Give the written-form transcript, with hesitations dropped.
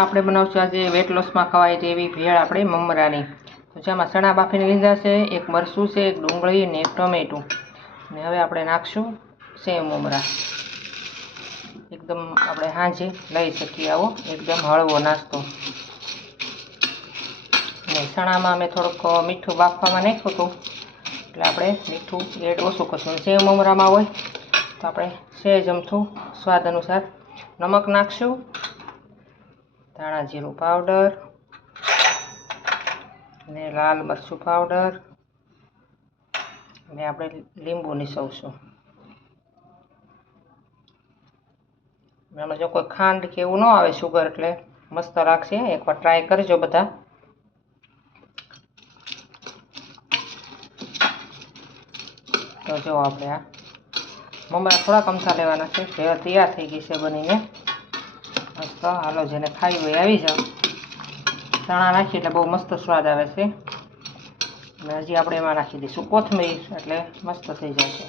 આપણે બનાવશું આજે વેટ લોસમાં ખવાય તેવી ભેળ આપણે મમરાની. તો જેમાં ચણા બાફીને લીધા છે, એક મરચું છે, એક ડુંગળી ને એક ટમેટું. ને હવે આપણે નાખશું સેવ મમરા. એકદમ આપણે સાંજે લઈ શકીએ આવો એકદમ હળવો નાસ્તો. ને ચણામાં મેં થોડુંક મીઠું બાફવામાં નાખ્યું હતું, એટલે આપણે મીઠું એડ ઓછું કરશું. સેવ મમરામાં હોય તો આપણે સહેજ અમથું સ્વાદ અનુસાર નમક નાખશું, ધાણા જીરું પાવડર ને લાલ મરચું પાવડર, ને આપણે લીંબુ નીસવશું. એમાં જો કોઈ ખાંડ કે એવું ન આવે શુગર એટલે મસ્ત લાગશે. એકવાર ટ્રાય કરજો બધા. તો જો આપણે આ મમરા થોડાક અમથા લેવાના છે. ભેળ તૈયાર થઈ ગઈ છે બનીને મસ્ત. હાલો જેને ખાવી હોય આવી જાઓ. ચણા નાખીએ એટલે બહુ મસ્ત સ્વાદ આવે છે. અને હજી આપણે એમાં નાખી દઈશું કોથમીર એટલે મસ્ત થઈ જાય છે.